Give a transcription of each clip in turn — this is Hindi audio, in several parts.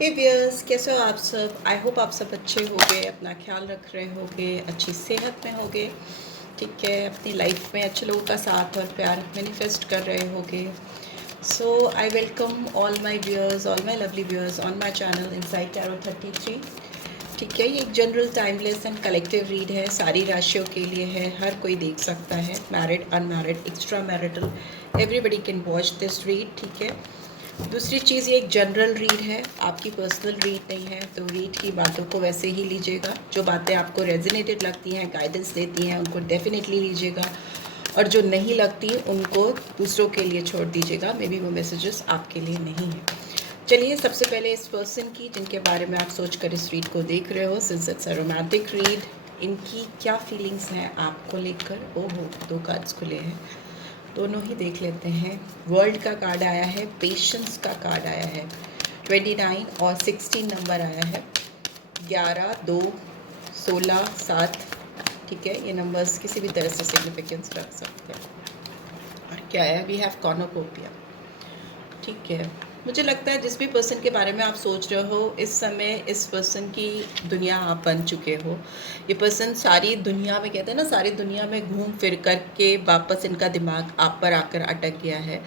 हे व्यूअर्स, कैसे हो आप सब। आई होप आप सब अच्छे होगे, अपना ख्याल रख रहे होगे, अच्छी सेहत में होगे, ठीक है। अपनी लाइफ में अच्छे लोगों का साथ और प्यार मैनिफेस्ट कर रहे होगे। So I welcome all my viewers, all my lovely viewers on my channel inside tarot 33। ठीक है, ये एक general timeless and collective read है, सारी राशियों के लिए है, हर कोई देख सकता है, married unmarried extra marital, everybody can watch this read, ठीक है। दूसरी चीज़, ये एक जनरल रीड है, आपकी पर्सनल रीड नहीं है, तो रीड की बातों को वैसे ही लीजिएगा। जो बातें आपको रेजोनेटेड लगती हैं, गाइडेंस देती हैं, उनको डेफिनेटली लीजिएगा, और जो नहीं लगती उनको दूसरों के लिए छोड़ दीजिएगा। मे बी वो मैसेजेस आपके लिए नहीं हैं। चलिए, सबसे पहले इस पर्सन की जिनके बारे में आप सोच कर इस रीड को देख रहे हो, since it's a romantic read, इनकी क्या फीलिंग्स हैं आपको लेकर। ओहो, 2 कार्ड्स खुले हैं, दोनों ही देख लेते हैं। वर्ल्ड का कार्ड आया है, पेशेंस का कार्ड आया है, 29 और 16 नंबर आया है, 11, 2, 16, 7, ठीक है। ये नंबर्स किसी भी तरह से सिग्निफिकेंस रख सकते हैं। और क्या है, वी हैव कॉर्नोकोपिया, ठीक है। मुझे लगता है जिस भी पर्सन के बारे में आप सोच रहे हो, इस समय इस पर्सन की दुनिया आप बन चुके हो। ये पर्सन सारी दुनिया में, कहते हैं ना, सारी दुनिया में घूम फिर कर के वापस इनका दिमाग आप पर आकर अटक गया है।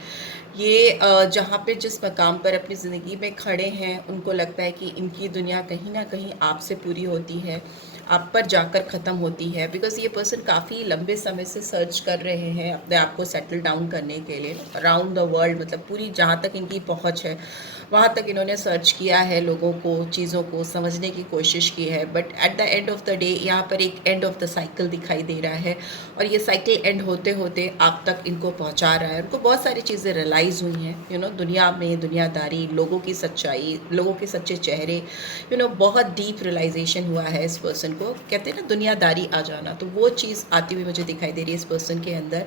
ये जहाँ पे जिस मकाम पर अपनी ज़िंदगी में खड़े हैं, उनको लगता है कि इनकी दुनिया कहीं ना कहीं आपसे पूरी होती है, आप पर जाकर ख़त्म होती है। बिकॉज़ ये पर्सन काफ़ी लंबे समय से सर्च कर रहे हैं अपने आप को सेटल डाउन करने के लिए अराउंड द वर्ल्ड, मतलब पूरी जहाँ तक इनकी पहुँच है वहाँ तक इन्होंने सर्च किया है, लोगों को, चीज़ों को समझने की कोशिश की है। But at the end of the day यहाँ पर एक एंड ऑफ द साइकिल दिखाई दे रहा है, और ये साइकिल एंड होते होते आप तक इनको पहुँचा रहा है। उनको बहुत सारी चीज़ें रियलाइज़ हुई हैं, दुनिया में, दुनियादारी, लोगों की सच्चाई, लोगों के सच्चे चेहरे, बहुत डीप रियलाइजेशन हुआ है इस पर्सन को। कहते हैं ना, दुनियादारी आ जाना, तो वो चीज़ आती हुई मुझे दिखाई दे रही है इस पर्सन के अंदर।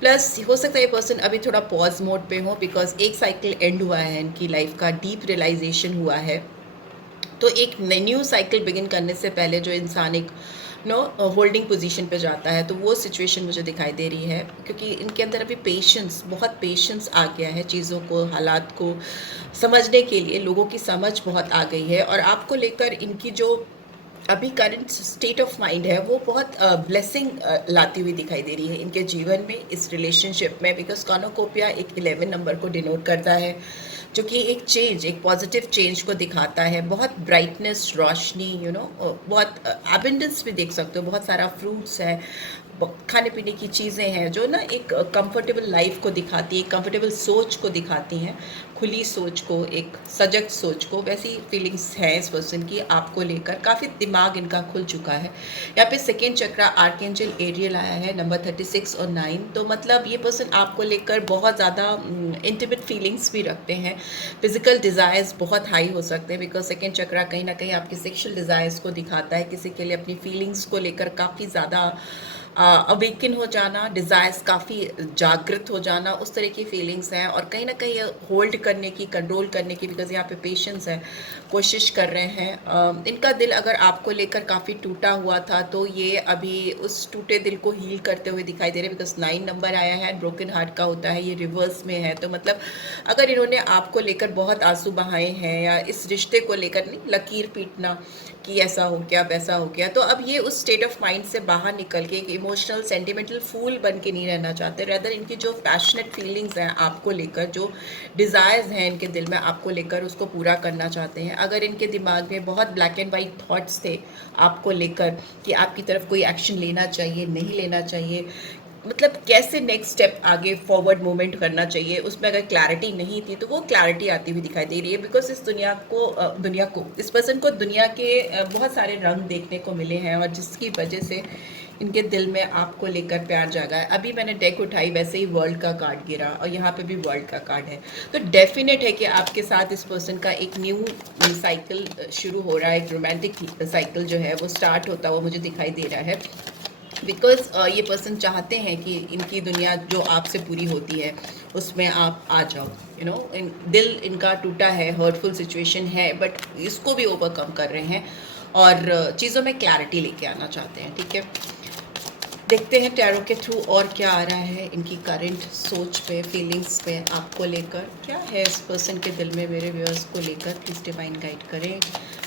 प्लस हो सकता है ये पर्सन अभी थोड़ा पॉज मोड पे हो, बिकॉज एक साइकिल एंड हुआ है इनकी लाइफ का, डीप रियलाइजेशन हुआ है। तो एक न्यू साइकिल बिगिन करने से पहले जो इंसान एक होल्डिंग पोजीशन पे जाता है, तो वो सिचुएशन मुझे दिखाई दे रही है, क्योंकि इनके अंदर अभी पेशेंस, बहुत पेशेंस आ गया है चीज़ों को, हालात को समझने के लिए। लोगों की समझ बहुत आ गई है, और आपको लेकर इनकी जो अभी करंट स्टेट ऑफ माइंड है, वो बहुत ब्लेसिंग लाती हुई दिखाई दे रही है इनके जीवन में, इस रिलेशनशिप में। बिकॉज कॉर्नोकोपिया एक 11 नंबर को डिनोट करता है, जो कि एक चेंज, एक पॉजिटिव चेंज को दिखाता है। बहुत ब्राइटनेस, रोशनी, बहुत एबंडेंस भी देख सकते हो, बहुत सारा फ्रूट्स है, खाने पीने की चीज़ें हैं, जो ना एक कंफर्टेबल लाइफ को दिखाती है, कंफर्टेबल सोच को दिखाती हैं, खुली सोच को, एक सजग सोच को। वैसी फीलिंग्स है इस पर्सन की आपको लेकर। काफ़ी दिमाग इनका खुल चुका है। यहाँ पे सेकेंड चक्रा आर्कएंजल एरियल आया है, नंबर 36 और 9। तो मतलब ये पर्सन आपको लेकर बहुत ज़्यादा इंटीमेट फीलिंग्स भी रखते हैं। फिजिकल डिज़ायर्स बहुत हाई हो सकते हैं, बिकॉज सेकेंड चक्रा कहीं ना कहीं आपके सेक्शुअल डिज़ायर्स को दिखाता है। किसी के लिए अपनी फीलिंग्स को लेकर काफ़ी ज़्यादा अवेकन हो जाना, डिज़ायर्स काफ़ी जागृत हो जाना, उस तरह की फीलिंग्स हैं। और कहीं ना कहीं होल्ड करने की, कंट्रोल करने की, बिकॉज यहाँ पे पेशेंस है, कोशिश कर रहे हैं। इनका दिल अगर आपको लेकर काफ़ी टूटा हुआ था, तो ये अभी उस टूटे दिल को हील करते हुए दिखाई दे रहे हैं। बिकॉज 9 नंबर आया है, ब्रोकन हार्ट का होता है, ये रिवर्स में है। तो मतलब अगर इन्होंने आपको लेकर बहुत आंसू बहाए हैं, या इस रिश्ते को लेकर नहीं, लकीर पीटना कि ऐसा हो गया, वैसा हो गया, तो अब ये उस स्टेट ऑफ माइंड से बाहर निकल के एक इमोशनल सेंटिमेंटल फूल बन के नहीं रहना चाहते। रेदर इनकी जो पैशनेट फीलिंग्स हैं आपको लेकर, जो डिज़ायर्स हैं इनके दिल में आपको लेकर, उसको पूरा करना चाहते हैं। अगर इनके दिमाग में बहुत ब्लैक एंड वाइट थॉट्स थे आपको लेकर कि आपकी तरफ कोई एक्शन लेना चाहिए, नहीं लेना चाहिए, मतलब कैसे नेक्स्ट स्टेप आगे फॉरवर्ड मूवमेंट करना चाहिए, उसमें अगर क्लैरिटी नहीं थी, तो वो क्लैरिटी आती हुई दिखाई दे रही है। बिकॉज इस दुनिया को इस पर्सन को दुनिया के बहुत सारे रंग देखने को मिले हैं, और जिसकी वजह से इनके दिल में आपको लेकर प्यार जागा है। अभी मैंने डेक उठाई, वैसे ही वर्ल्ड का कार्ड गिरा, और यहाँ पे भी वर्ल्ड का कार्ड है। तो डेफिनेट है कि आपके साथ इस पर्सन का एक न्यू साइकिल शुरू हो रहा है, एक रोमांटिक साइकिल जो है वो स्टार्ट होता हुआ मुझे दिखाई दे रहा है। बिकॉज ये पर्सन चाहते हैं कि इनकी दुनिया जो आपसे पूरी होती है उसमें आप आ जाओ। दिल इनका टूटा है, हर्टफुल सिचुएशन है, बट इसको भी ओवरकम कर रहे हैं, और चीज़ों में क्लैरिटी लेके आना चाहते हैं, ठीक है। देखते हैं टैरो के थ्रू और क्या आ रहा है इनकी करंट सोच पे, फीलिंग्स पे आपको लेकर। क्या है इस पर्सन के दिल में मेरे व्यूअर्स को लेकर, प्लीज़ डिवाइन गाइड करें।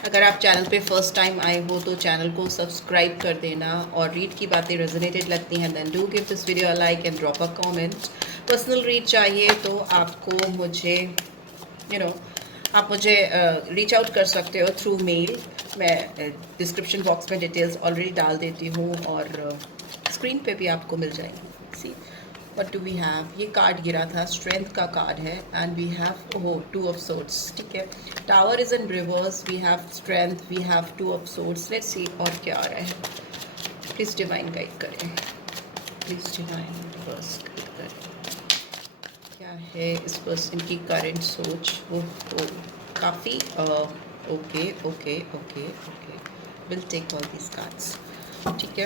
अगर आप चैनल पे फर्स्ट टाइम आए हो तो चैनल को सब्सक्राइब कर देना, और रीड की बातें रेजोनेटेड लगती हैं then do give this video a like and drop a comment. Personal read चाहिए तो आपको मुझे आप मुझे रीच आउट कर सकते हो थ्रू मेल। मैं डिस्क्रिप्शन बॉक्स में डिटेल्स ऑलरेडी डाल देती हूँ, और स्क्रीन पे भी आपको मिल जाएंगी। See what do we have, ये कार्ड गिरा था, स्ट्रेंथ का कार्ड है, and we have two of swords. ठीक है, tower is in reverse, we have strength, we have two of swords. Let's see और क्या आ रहा है, प्लीज़ डिवाइन गाइड करें, प्लीज़ डिवाइन रिवर्स गाइड करें। क्या है इस पर्सन की करंट सोच, वो काफ़ी okay okay okay okay, will take all these cards. ठीक है,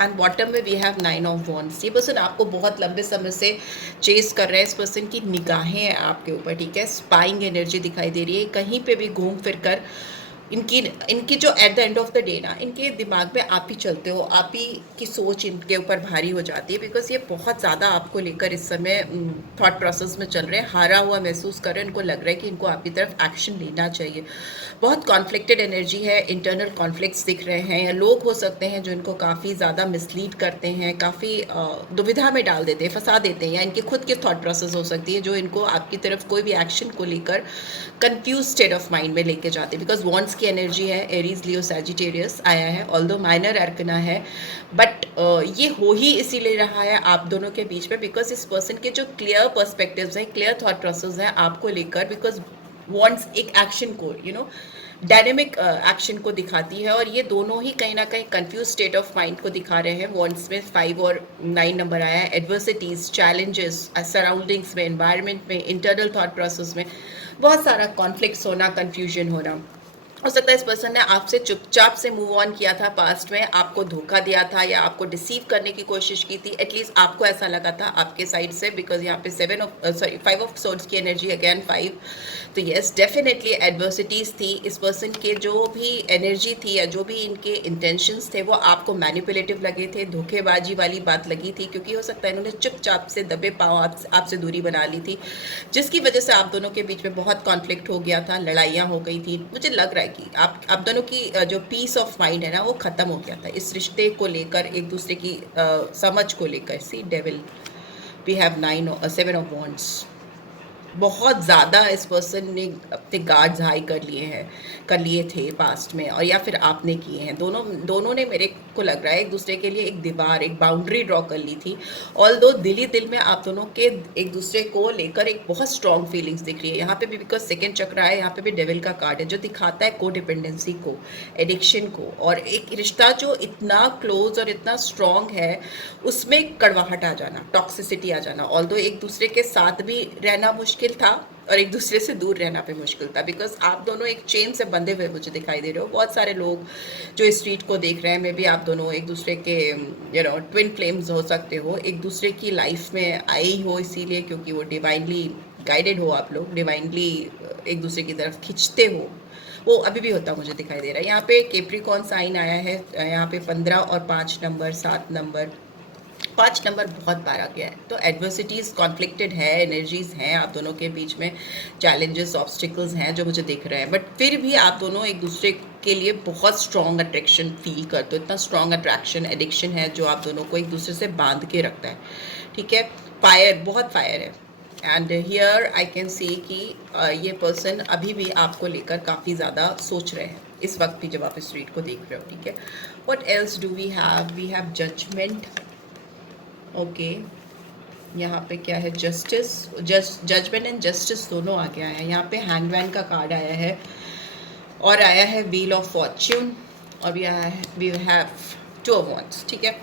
एंड बॉटम में वी हैव 9 ऑफ वॉन्ड्स। ये पर्सन आपको बहुत लंबे समय से चेस कर रहे हैं, इस पर्सन की निगाहें हैं आपके ऊपर। ठीक है, स्पाइंग एनर्जी दिखाई दे रही है, कहीं पे भी घूम फिर कर इनकी जो at the end of the day ना, इनके दिमाग में आप ही चलते हो, आप ही की सोच इनके ऊपर भारी हो जाती है, बिकॉज ये बहुत ज़्यादा आपको लेकर इस समय थॉट प्रोसेस में चल रहे हैं, हारा हुआ महसूस कर रहे हैं। इनको लग रहा है कि इनको आपकी तरफ एक्शन लेना चाहिए। बहुत कॉन्फ्लिक्टेड एनर्जी है, इंटरनल कॉन्फ्लिक्ट्स दिख रहे हैं, या लोग हो सकते हैं जो इनको काफ़ी ज़्यादा मिसलीड करते हैं, काफ़ी दुविधा में डाल देते हैं, फंसा देते हैं, या इनके खुद के थॉट प्रोसेस हो सकती है जो इनको आपकी तरफ कोई भी एक्शन को लेकर कंफ्यूज स्टेट ऑफ माइंड में लेके जाते हैं। बिकॉज वॉन्ड्स की एनर्जी है, एरीज लियो सैजिटेरियस आया है, ऑल्दो माइनर एर्कना है, बट ये हो ही इसीलिए रहा है आप दोनों के बीच में, बिकॉज इस पर्सन के जो क्लियर पर्सपेक्टिव्स हैं, क्लियर थॉट प्रोसेस हैं आपको लेकर, बिकॉज वॉन्ट्स एक एक्शन को डायनेमिक एक्शन को दिखाती है, और ये दोनों ही कहीं ना कहीं कंफ्यूज स्टेट ऑफ माइंड को दिखा रहे हैं। वॉन्ट्स में 5 और 9 नंबर आया है, एडवर्सिटीज, चैलेंजेस, सराउंडिंग्स में, एनवायरनमेंट में, इंटरनल थॉट प्रोसेस में बहुत सारा कॉन्फ्लिक्ट्स होना, कन्फ्यूजन होना। हो सकता है इस पर्सन ने आपसे चुपचाप से मूव ऑन किया था पास्ट में, आपको धोखा दिया था या आपको डिसीव करने की कोशिश की थी, एटलीस्ट आपको ऐसा लगा था आपके साइड से, बिकॉज यहाँ पे 5 ऑफ सोर्ड्स की एनर्जी, अगेन 5। तो यस, डेफिनेटली एडवर्सिटीज़ थी। इस पर्सन के जो भी एनर्जी थी या जो भी इनके इंटेंशंस थे वो आपको मैनिपुलेटिव लगे थे, धोखेबाजी वाली बात लगी थी, क्योंकि हो सकता है इन्होंने चुपचाप से दबे पाँव आपसे दूरी बना ली थी, जिसकी वजह से आप दोनों के बीच में बहुत कॉन्फ्लिक्ट हो गया था, लड़ाइयाँ हो गई थी। मुझे लग रहा है कि आप दोनों की जो पीस ऑफ माइंड है ना, वो ख़त्म हो गया था इस रिश्ते को लेकर, एक दूसरे की समझ को लेकर। See devil, we have 7 of wands. बहुत ज़्यादा इस पर्सन ने अपने गार्ड्स हाई कर लिए थे पास्ट में, और या फिर आपने किए हैं। दोनों ने, मेरे को लग रहा है, एक दूसरे के लिए एक दीवार, एक बाउंड्री ड्रॉ कर ली थी। ऑल्दो दिल ही दिल में आप दोनों के एक दूसरे को लेकर एक बहुत स्ट्रॉन्ग फीलिंग्स दिख रही है। यहाँ पे भी बिकॉज सेकेंड चक्र है, यहाँ पे भी डेविल का कार्ड है, जो दिखाता है को डिपेंडेंसी को, एडिक्शन को, और एक रिश्ता जो इतना क्लोज और इतना स्ट्रॉन्ग है उसमें कड़वाहट आ जाना, टॉक्सिसिटी आ जाना। ऑल्दो एक दूसरे के साथ भी रहना मुश्किल था और एक दूसरे से दूर रहना भी मुश्किल था, बिकॉज आप दोनों एक चेन से बंधे हुए मुझे दिखाई दे रहे हो। बहुत सारे लोग जो इस स्ट्रीट को देख रहे हैं, मे बी आप दोनों एक दूसरे के ट्विन फ्लेम्स हो सकते हो, एक दूसरे की लाइफ में आई हो इसीलिए क्योंकि वो डिवाइनली गाइडेड हो, आप लोग डिवाइनली एक दूसरे की तरफ खींचते हो। वो अभी भी होता मुझे दिखाई दे रहा है। यहाँ पे कैप्रिकॉर्न साइन आया है, यहाँ पे 15 और 5 नंबर, 7 नंबर, 5 नंबर बहुत बार आ गया है। तो एडवर्सिटीज़, कॉन्फ्लिक्टेड है, एनर्जीज हैं आप दोनों के बीच में, चैलेंजेस, ऑब्स्टिकल्स हैं जो मुझे दिख रहे हैं, बट फिर भी आप दोनों एक दूसरे के लिए बहुत स्ट्रॉन्ग अट्रैक्शन फील करते हो। इतना स्ट्रॉन्ग अट्रैक्शन, एडिक्शन है जो आप दोनों को एक दूसरे से बांध के रखता है। ठीक है, फायर, बहुत फायर है, and here I can see कि ये पर्सन अभी भी आपको लेकर काफ़ी ज़्यादा सोच रहे हैं इस वक्त भी जब आप इस रीड को देख रहे हो। ठीक है, what else do we have judgement. Okay, यहाँ पे क्या है, जस्टिस, जजमेंट एंड जस्टिस दोनों आ गया है। यहाँ पे हैंगमैन का कार्ड आया है, और आया है व्हील ऑफ फॉर्च्यून, और वी हैव 2 ऑफ वॉन्ड्स। ठीक है,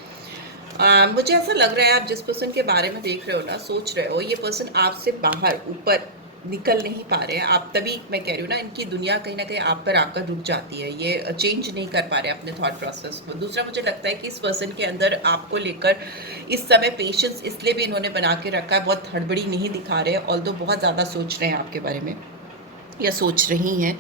मुझे ऐसा लग रहा है आप जिस पर्सन के बारे में देख रहे हो ना, सोच रहे हो, ये पर्सन आपसे बाहर ऊपर निकल नहीं पा रहे हैं। आप, तभी मैं कह रही हूँ ना, इनकी दुनिया कहीं ना कहीं आप पर आकर रुक जाती है, ये चेंज नहीं कर पा रहे अपने थॉट प्रोसेस को। दूसरा, मुझे लगता है कि इस पर्सन के अंदर आपको लेकर इस समय पेशेंस इसलिए भी इन्होंने बना के रखा है, बहुत हड़बड़ी नहीं दिखा रहे, ऑल्दो बहुत ज़्यादा सोच रहे हैं आपके बारे में या सोच रही हैं।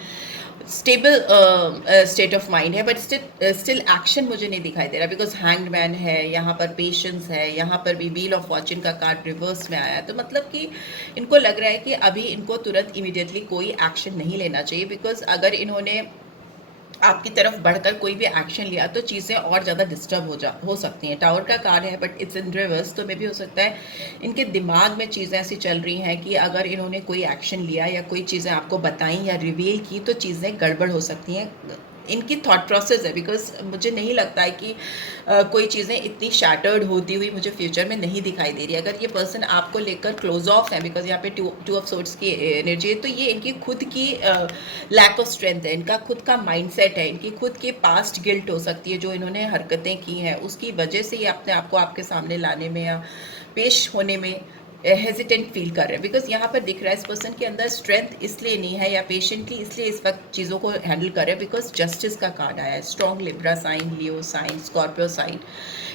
स्टेबल स्टेट ऑफ माइंड है, बट स्टिल एक्शन मुझे नहीं दिखाई दे रहा, बिकॉज हैंग्ड मैन है यहाँ पर, पेशेंस है यहाँ पर भी, व्हील ऑफ फॉर्च्यून का कार्ड रिवर्स में आया है। तो मतलब कि इनको लग रहा है कि अभी इनको तुरंत इमीडिएटली कोई एक्शन नहीं लेना चाहिए, बिकॉज अगर इन्होंने आपकी तरफ बढ़कर कोई भी एक्शन लिया तो चीज़ें और ज़्यादा डिस्टर्ब हो सकती हैं। टावर का कार्ड है बट इट्स इन रिवर्स, तो मे भी हो सकता है इनके दिमाग में चीज़ें ऐसी चल रही हैं कि अगर इन्होंने कोई एक्शन लिया या कोई चीज़ें आपको बताई या रिवील की तो चीज़ें गड़बड़ हो सकती हैं। इनकी थॉट प्रोसेस है, बिकॉज मुझे नहीं लगता है कि कोई चीज़ें इतनी शैटर्ड होती हुई मुझे फ्यूचर में नहीं दिखाई दे रही। अगर ये पर्सन आपको लेकर क्लोज ऑफ है, बिकॉज यहाँ पे टू ऑफ सोर्ड्स की एनर्जी है, तो ये इनकी खुद की लैक ऑफ स्ट्रेंथ है, इनका खुद का माइंडसेट है, इनकी खुद की पास्ट गिल्ट हो सकती है जो इन्होंने हरकतें की हैं उसकी वजह से ये अपने आप को आपके सामने लाने में या पेश होने में हेजिटेंट फील कर रहे हैं। बिकॉज यहाँ पर दिख रहा है इस पर्सन के अंदर स्ट्रेंथ इसलिए नहीं है या पेशेंटली इसलिए इस वक्त चीज़ों को हैंडल कर रहे हैं बिकॉज जस्टिस का कार्ड आया है। स्ट्रॉन्ग लिब्रा साइन, लियो साइन, स्कॉर्पियो साइन,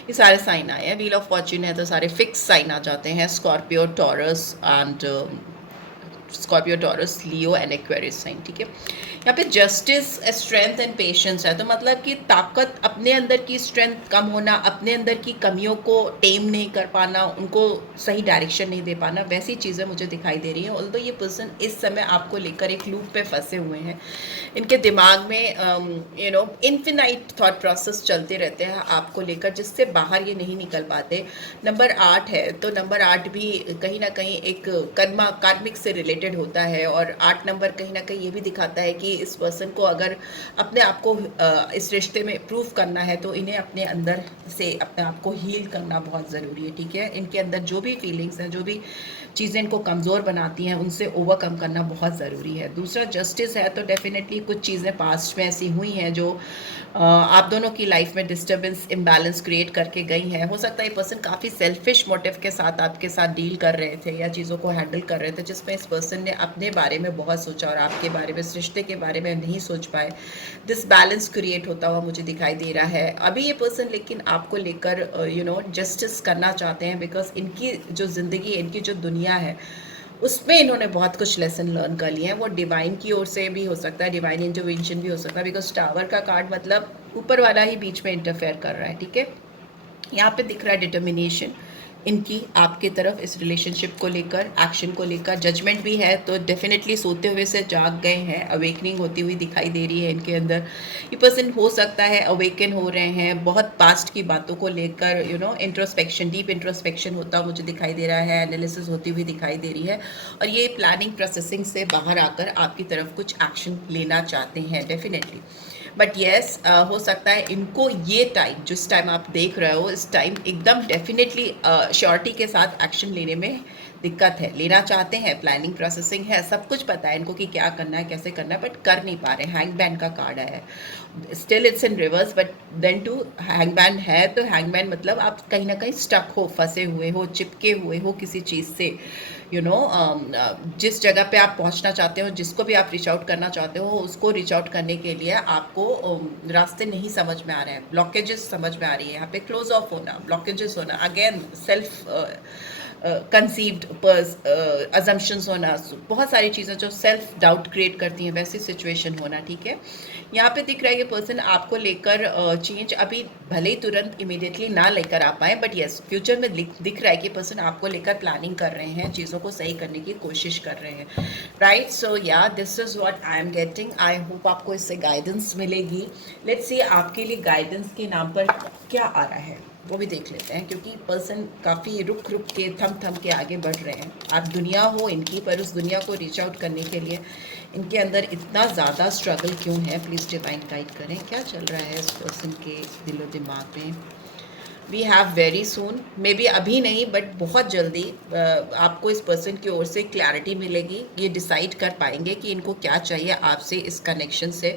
ये सारे साइन आए हैं। व्हील ऑफ फॉर्च्यून है तो सारे फिक्स साइन आ जाते हैं, Scorpio, Taurus and Scorpio, Taurus, Leo and Aquarius sign. ठीक है, यहाँ पे जस्टिस, स्ट्रेंथ एंड पेशेंस है, तो मतलब कि ताकत, अपने अंदर की स्ट्रेंथ कम होना, अपने अंदर की कमियों को टेम नहीं कर पाना, उनको सही डायरेक्शन नहीं दे पाना, वैसी चीज़ें मुझे दिखाई दे रही हैं। ऑल्दो ये पर्सन इस समय आपको लेकर एक लूप पे फंसे हुए हैं, इनके दिमाग में इन्फिनाइट थॉट प्रोसेस चलते रहते हैं आपको लेकर, जिससे बाहर ये नहीं निकल पाते। नंबर 8 है तो नंबर 8 भी कहीं ना कहीं एक कार्मिक से रिलेटेड होता है, और 8 नंबर कहीं ना कहीं ये भी दिखाता है कि इस पर्सन को अगर अपने आप को इस रिश्ते में प्रूव करना है तो इन्हें अपने अंदर से अपने आप को हील करना बहुत ज़रूरी है। ठीक है, इनके अंदर जो भी फीलिंग्स हैं, जो भी चीज़ें इनको कमज़ोर बनाती हैं, उनसे ओवरकम करना बहुत ज़रूरी है। दूसरा जस्टिस है तो डेफिनेटली कुछ चीज़ें पास्ट में ऐसी हुई हैं जो आप दोनों की लाइफ में डिस्टर्बेंस, इम्बैलेंस क्रिएट करके गई हैं। हो सकता है ये पर्सन काफ़ी सेल्फिश मोटिव के साथ आपके साथ डील कर रहे थे या चीज़ों को हैंडल कर रहे थे, जिसमें इस पर्सन ने अपने बारे में बहुत सोचा और आपके बारे में, इस रिश्ते के बारे में नहीं सोच पाए। डिसबैलेंस क्रिएट होता हुआ मुझे दिखाई दे रहा है। अभी ये पर्सन लेकिन आपको लेकर जस्टिस करना चाहते हैं, बिकॉज इनकी जो ज़िंदगी, इनकी जो दुनिया है, उसमें इन्होंने बहुत कुछ लेसन लर्न कर लिए हैं। वो डिवाइन की ओर से भी हो सकता है, डिवाइन इंटरवेंशन भी हो सकता है, बिकॉज टावर का कार्ड मतलब ऊपर वाला ही बीच में इंटरफेयर कर रहा है। ठीक है, यहाँ पे दिख रहा है डिटर्मिनेशन इनकी आपके तरफ, इस रिलेशनशिप को लेकर, एक्शन को लेकर। जजमेंट भी है तो डेफिनेटली सोते हुए से जाग गए हैं, अवेकनिंग होती हुई दिखाई दे रही है इनके अंदर। ये पर्सन हो सकता है अवेकन हो रहे हैं, बहुत पास्ट की बातों को लेकर इंट्रोस्पेक्शन, डीप इंट्रोस्पेक्शन होता मुझे दिखाई दे रहा है, एनालिसिस होती हुई दिखाई दे रही है, और ये प्लानिंग प्रोसेसिंग से बाहर आकर आपकी तरफ कुछ एक्शन लेना चाहते हैं डेफिनेटली। बट येस, हो सकता है इनको ये टाइम, जिस टाइम आप देख रहे हो, इस टाइम एकदम डेफिनेटली श्योरिटी के साथ एक्शन लेने में दिक्कत है। लेना चाहते हैं, प्लानिंग प्रोसेसिंग है, सब कुछ पता है इनको कि क्या करना है, कैसे करना है, बट कर नहीं पा रहे। हैंगमैन का कार्ड है, still it's in reverse, but then two hangman है तो हैंगमैन मतलब आप कहीं ना कहीं स्टक हो, फंसे हुए हो, चिपके हुए हो किसी चीज़ से। जिस जगह पे आप पहुंचना चाहते हो, जिसको भी आप रीच आउट करना चाहते हो, उसको रीच आउट करने के लिए आपको रास्ते नहीं समझ में आ रहे हैं, ब्लॉकेजेस समझ में आ रही है। यहाँ पे क्लोज ऑफ होना, ब्लॉकेजेस होना, अगेन सेल्फ कंसीव्ड अजम्पशंस होना, बहुत सारी चीज़ें जो सेल्फ डाउट क्रिएट करती हैं, वैसी सिचुएशन होना। ठीक है, यहाँ पे दिख रहा है कि पर्सन आपको लेकर चेंज अभी भले ही तुरंत इमीडिएटली ना लेकर आ पाए, बट यस फ्यूचर में दिख रहा है कि पर्सन आपको लेकर प्लानिंग कर रहे हैं, चीज़ों को सही करने की कोशिश कर रहे हैं। राइट, सो या this is what I am getting. I hope आपको इससे गाइडेंस मिलेगी। लेट्स सी आपके लिए गाइडेंस के नाम पर क्या आ रहा है, वो भी देख लेते हैं, क्योंकि पर्सन काफ़ी रुक के, थम के आगे बढ़ रहे हैं। आप दुनिया हो इनकी, पर उस दुनिया को रीच आउट करने के लिए इनके अंदर इतना ज़्यादा स्ट्रगल क्यों है? प्लीज़ डिवाइन गाइड करें, क्या चल रहा है इस पर्सन के दिलो दिमाग में। We have very soon, maybe अभी नहीं बट बहुत जल्दी आपको इस पर्सन की ओर से क्लैरिटी मिलेगी। ये डिसाइड कर पाएंगे कि इनको क्या चाहिए आपसे, इस कनेक्शन से,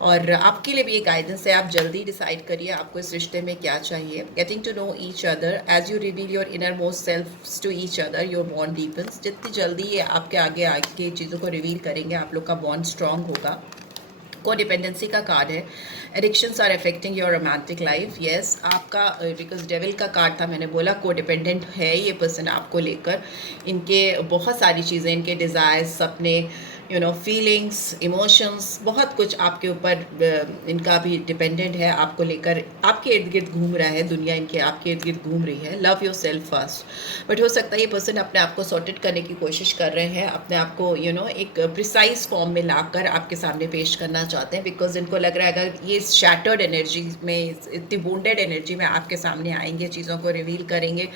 और आपके लिए भी ये गाइडेंस है। आप जल्दी डिसाइड करिए आपको इस रिश्ते में क्या चाहिए। Getting to know each other as you reveal your inner most self to each other, your bond deepens. जितनी जल्दी ये आपके आगे आके चीज़ों को रिवील करेंगे, आप लोग का बॉन्ड स्ट्रांग होगा। कोडिपेंडेंसी का कार्ड है, addictions are affecting your romantic life. Yes, आपका बिकॉज डेविल का कार्ड था, मैंने बोला कोडिपेंडेंट है ये पर्सन आपको लेकर। इनके बहुत सारी चीज़ें, इनके डिज़ायर्स, सपने, फीलिंग्स, इमोशंस, बहुत कुछ आपके ऊपर इनका भी डिपेंडेंट है, आपको लेकर आपके इर्द गिर्द घूम रहा है, दुनिया इनके आपके इर्द गिर्द घूम रही है। Love your self first. But हो सकता है ये पर्सन अपने आप को सॉर्टेड करने की कोशिश कर रहे हैं, अपने आप को एक प्रिसाइज फॉर्म में लाकर आपके सामने पेश करना चाहते हैं, बिकॉज इनको लग रहा है अगर ये शैटर्ड एनर्जी में, इतनी वुंडेड एनर्जी में आपके सामने आएंगे, चीज़ों को रिवील करेंगे,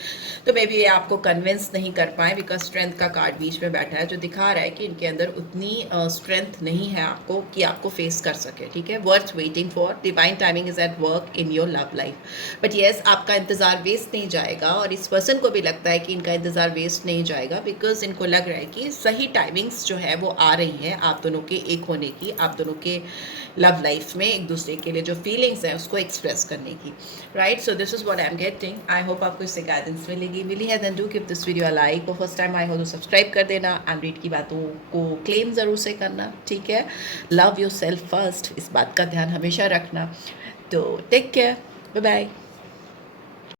तो मे बी ये आपको कन्विंस नहीं कर पाए, बिकॉज स्ट्रेंथ का कार्ड बीच में बैठा है जो दिखा रहा है कि इनके अंदर उतनी स्ट्रेंथ नहीं है आपको कि आपको फेस कर सके। ठीक है, worth waiting for, divine timing is at work in your love life. But yes, आपका इंतज़ार वेस्ट नहीं जाएगा, और इस पर्सन को भी लगता है कि इनका इंतज़ार वेस्ट नहीं जाएगा, बिकॉज इनको लग रहा है कि सही टाइमिंग्स जो है वो आ रही हैं आप दोनों के एक होने की, आप दोनों के लव लाइफ में एक दूसरे के लिए जो फीलिंग्स हैं उसको एक्सप्रेस करने की। Right, so this is what I am getting. I hope आपको इससे गाइडेंस मिली है, then do give this video a like, और फर्स्ट टाइम आए हो तो सब्सक्राइब कर देना, एंड रीड की बातों को क्लेम ज़रूर से करना। ठीक है, लव योर सेल्फ फर्स्ट, इस बात का ध्यान हमेशा रखना। तो टेक केयर, बाय बाय।